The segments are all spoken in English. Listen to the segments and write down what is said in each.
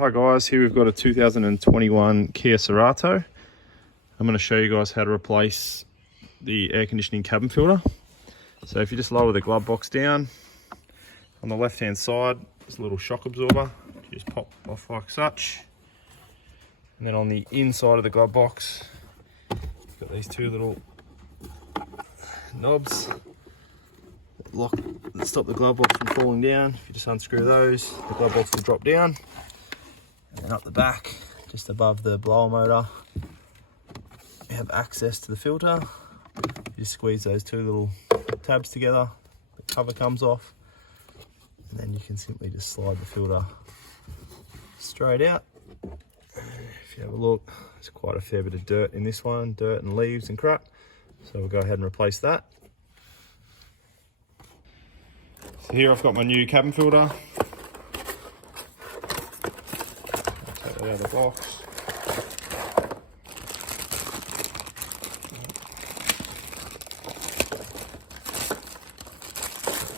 Hi guys, here we've got a 2021 Kia Cerato. I'm going to show you guys how to replace the air conditioning cabin filter. So if you just lower the glove box down, on the left hand side there's a little shock absorber. You just pop off like such. And then on the inside of the glove box, you've got these two little knobs that lock, that stop the glove box from falling down. If you just unscrew those, the glove box will drop down. And then up the back, just above the blower motor, you have access to the filter. You just squeeze those two little tabs together, the cover comes off, and then you can simply just slide the filter straight out. If you have a look, there's quite a fair bit of dirt in this one, dirt and leaves and crap. So we'll go ahead and replace that. So here I've got my new cabin filter. Out of the box.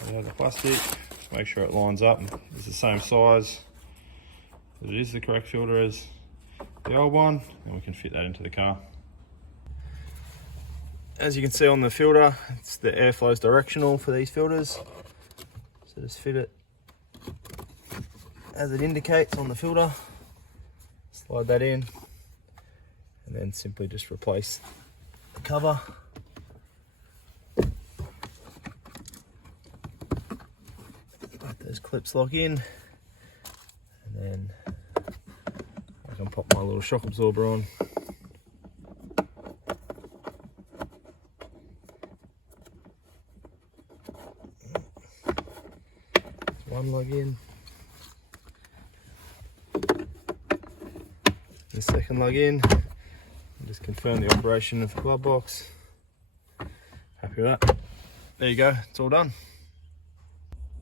Out of the plastic. Just make sure it lines up and it's the same size. It is the correct filter as the old one, and we can fit that into the car. As you can see on the filter, it's the airflow is directional for these filters. So just fit it as it indicates on the filter. Slide that in, and then simply just replace the cover. Let those clips lock in, and then I can pop my little shock absorber on. One lug in. The second lug in, and just confirm the operation of the glove box. Happy with that. There you go, it's all done.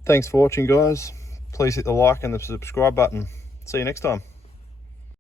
Thanks for watching guys. Please hit the like and the subscribe button. See you next time.